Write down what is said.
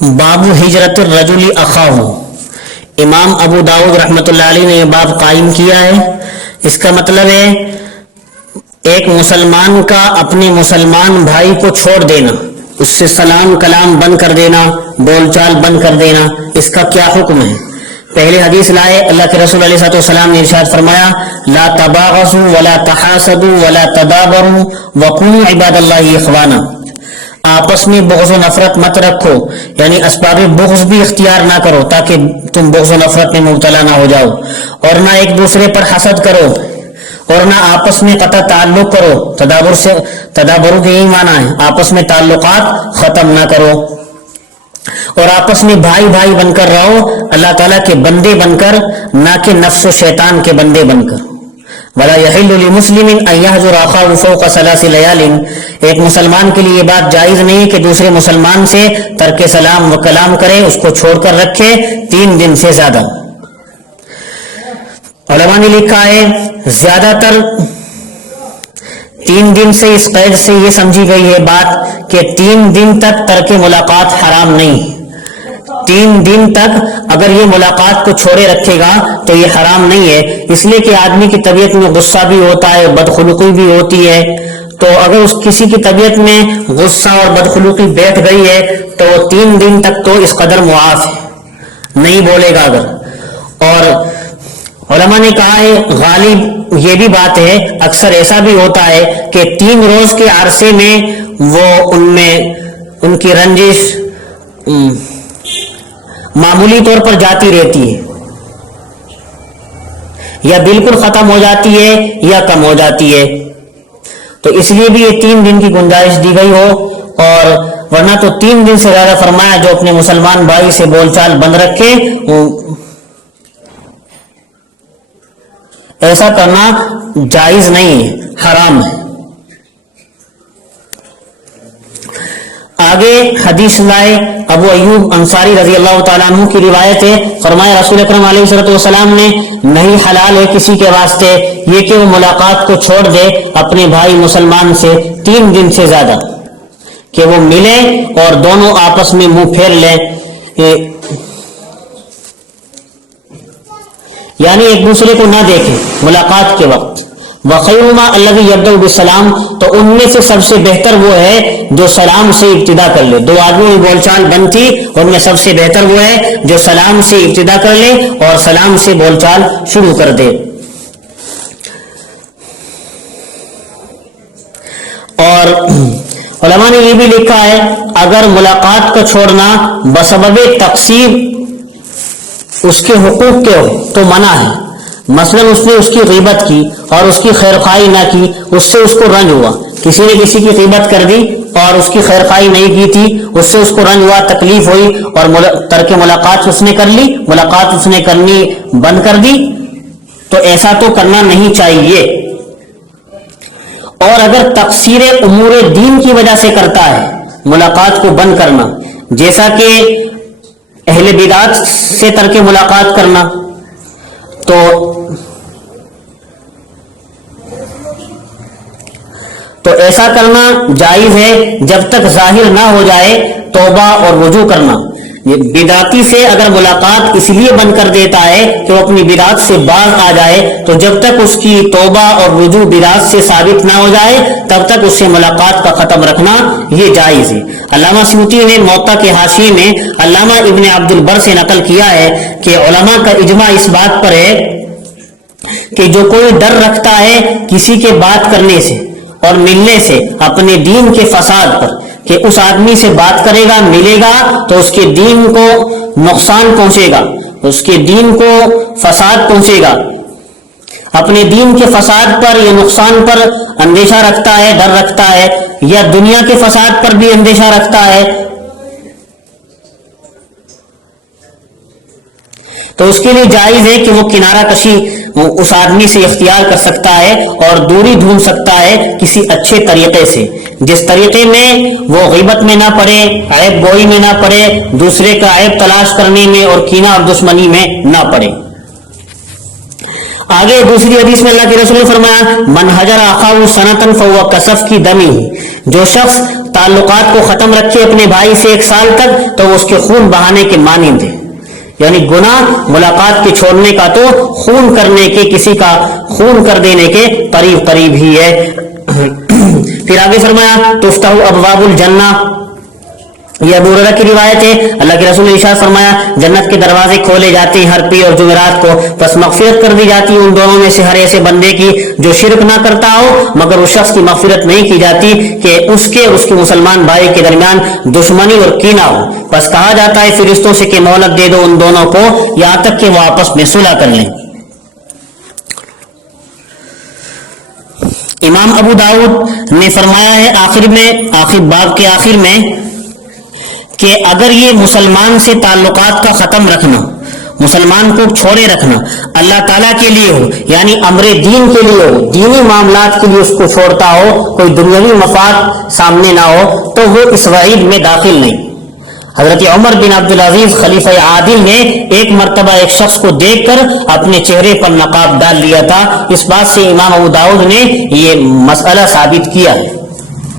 باب ہجرت الرجل اخاہ، امام ابو داؤد رحمۃ اللہ علیہ نے یہ باب قائم کیا ہے۔ اس کا مطلب ہے ایک مسلمان کا اپنے مسلمان بھائی کو چھوڑ دینا، اس سے سلام کلام بند کر دینا، بول چال بند کر دینا، اس کا کیا حکم ہے؟ پہلے حدیث لائے، اللہ کے رسول علیہ السلام نے ارشاد فرمایا لا تباغضوا ولا تحاسدوا ولا تدابروا وكونوا عباد اللہ اخوانا، آپس میں بغض و نفرت مت رکھو، یعنی اسباب بغض بھی اختیار نہ کرو تاکہ تم بغض و نفرت میں مبتلا نہ ہو جاؤ، اور نہ ایک دوسرے پر حسد کرو، اور نہ آپس میں قطع تعلق کرو۔ تدابر کے یہی معنی ہے، آپس میں تعلقات ختم نہ کرو، اور آپس میں بھائی بھائی بن کر رہو، اللہ تعالیٰ کے بندے بن کر، نہ کہ نفس و شیطان کے بندے بن کر۔ وَلَا يَحِلُّ لِمُسْلِمٍ أَن يَهْجُرَ أَخَاهُ فَوْقَ ثَلَاثِ لَيَالٍ، ایک مسلمان کے لیے یہ بات جائز نہیں کہ دوسرے مسلمان سے ترک سلام و کلام کرے، اس کو چھوڑ کر رکھے 3 دن سے زیادہ۔ علماء نے لکھا ہے زیادہ تر 3 دن سے اس قید سے یہ سمجھی گئی ہے بات کہ 3 دن تک ترک ملاقات حرام نہیں، 3 دن تک اگر یہ ملاقات کو چھوڑے رکھے گا تو یہ حرام نہیں ہے، اس لیے کہ آدمی کی طبیعت میں غصہ بھی ہوتا ہے، بدخلقی بھی ہوتی ہے، تو اگر اس کسی کی طبیعت میں غصہ اور بدخلقی بیٹھ گئی ہے تو 3 دن تک تو اس قدر معاف ہے، نہیں بولے گا اگر۔ اور علماء نے کہا ہے غالب یہ بھی بات ہے، اکثر ایسا بھی ہوتا ہے کہ 3 روز کے عرصے میں وہ ان کی رنجش معمولی طور پر جاتی رہتی ہے، یا بالکل ختم ہو جاتی ہے یا کم ہو جاتی ہے، تو اس لیے بھی یہ 3 دن کی گنجائش دی گئی ہو، اور ورنہ تو 3 دن سے زیادہ فرمایا جو اپنے مسلمان بھائی سے بول چال بند رکھے، ایسا کرنا جائز نہیں ہے، حرام ہے۔ آگے حدیث لائے، ابو ایوب انصاری رضی اللہ تعالیٰ عنہ کی روایت ہے، فرمایا رسول اکرم علیہ السلام نے نہیں حلال ہے کسی کے واسطے یہ کہ وہ ملاقات کو چھوڑ دے اپنے بھائی مسلمان سے 3 دن سے زیادہ، کہ وہ ملیں اور دونوں آپس میں منہ پھیر لیں، یعنی ایک دوسرے کو نہ دیکھیں ملاقات کے وقت۔ وَخَيْرُ مَا الَّذِي يَبْدَأُ بِالسَّلَامِ، تو ان میں سے سب سے بہتر وہ ہے جو سلام سے ابتدا کر لے۔ 2 آدمیوں میں بول چال بند تھی، ان میں سب سے بہتر وہ ہے جو سلام سے ابتدا کر لے اور سلام سے بول چال شروع کر دے۔ اور علماء نے یہ بھی لکھا ہے اگر ملاقات کو چھوڑنا بسبب تقصیر اس کے حقوق کے ہو تو منع ہے، مثلا اس نے اس کی غیبت کی اور اس کی خیرخواہی نہ کی، اس سے اس کو رنج ہوا، کسی نے کسی کی غیبت کر دی اور اس کی خیرخواہی نہیں کی تھی، اس سے اس کو رنج ہوا، تکلیف ہوئی، اور ترک ملاقات اس نے کر لی، ملاقات اس نے کرنی بند کر دی، تو ایسا تو کرنا نہیں چاہیے۔ اور اگر تقصیر امور دین کی وجہ سے کرتا ہے ملاقات کو بند کرنا، جیسا کہ اہل بدعت سے ترک ملاقات کرنا، تو ایسا کرنا جائز ہے جب تک ظاہر نہ ہو جائے توبہ اور رجوع کرنا۔ بدعتی سے اگر ملاقات اس لیے بند کر دیتا ہے کہ وہ اپنی بدعت سے باز آ جائے، تو جب تک اس کی توبہ اور رجوع بدعت سے ثابت نہ ہو جائے تب تک اس سے ملاقات کا ختم رکھنا یہ جائز ہے۔ علامہ سیوطی نے موطا کے حاشیے میں علامہ ابن عبد البر سے نقل کیا ہے کہ علماء کا اجماع اس بات پر ہے کہ جو کوئی ڈر رکھتا ہے کسی کے بات کرنے سے اور ملنے سے اپنے دین کے فساد پر، کہ اس آدمی سے بات کرے گا ملے گا تو اس کے دین کو نقصان پہنچے گا، اس کے دین کو فساد پہنچے گا، اپنے دین کے فساد پر یا نقصان پر اندیشہ رکھتا ہے، ڈر رکھتا ہے، یا دنیا کے فساد پر بھی اندیشہ رکھتا ہے، تو اس کے لیے جائز ہے کہ وہ کنارہ کشی اس آدمی سے اختیار کر سکتا ہے اور دوری ڈھونڈ سکتا ہے کسی اچھے طریقے سے، جس طریقے میں وہ غیبت میں نہ پڑے، عیب گوئی میں نہ پڑے، دوسرے کا عیب تلاش کرنے میں اور کینہ اور دشمنی میں نہ پڑے۔ آگے دوسری حدیث میں اللہ کے رسول نے فرمایا من حجر اخاہ سنتن فهو کسف کی دمی، جو شخص تعلقات کو ختم رکھے اپنے بھائی سے 1 سال تک تو اس کے خون بہانے کے مانند ہے، یعنی گناہ ملاقات کے چھوڑنے کا تو خون کرنے کے، کسی کا خون کر دینے کے قریب ہی ہے۔ پھر آگے فرمایا تفتح ابواب الجنہ، یہ ابو ہریرہ کی روایت ہے، اللہ کے رسول نے ارشاد فرمایا جنت کے دروازے کھولے جاتے ہیں ہر پیر اور جمعرات کو، پس مغفرت کر دی جاتی ہے ان دونوں میں سے ہر ایسے بندے کی جو شرک نہ کرتا ہو، مگر اس شخص کی مغفرت نہیں کی جاتی کہ اس کے مسلمان بھائی کے درمیان دشمنی اور کینہ ہو، پس کہا جاتا ہے فرشتوں سے کہ مہلت دے دو ان دونوں کو یہاں تک کہ وہ آپس میں صلح کر لیں۔ امام ابو داؤد نے فرمایا ہے آخر باب کے آخر میں کہ اگر یہ مسلمان سے تعلقات کا ختم رکھنا، مسلمان کو چھوڑے رکھنا اللہ تعالیٰ کے لیے ہو، یعنی امر دین کے لیے ہو، دینی معاملات کے لیے اس کو چھوڑتا ہو، کوئی دنیاوی مفاد سامنے نہ ہو، تو وہ اس وعید میں داخل نہیں۔ حضرت عمر بن عبدالعزیز خلیفہ عادل نے ایک مرتبہ ایک شخص کو دیکھ کر اپنے چہرے پر نقاب ڈال لیا تھا، اس بات سے امام ابو داؤد نے یہ مسئلہ ثابت کیا ہے۔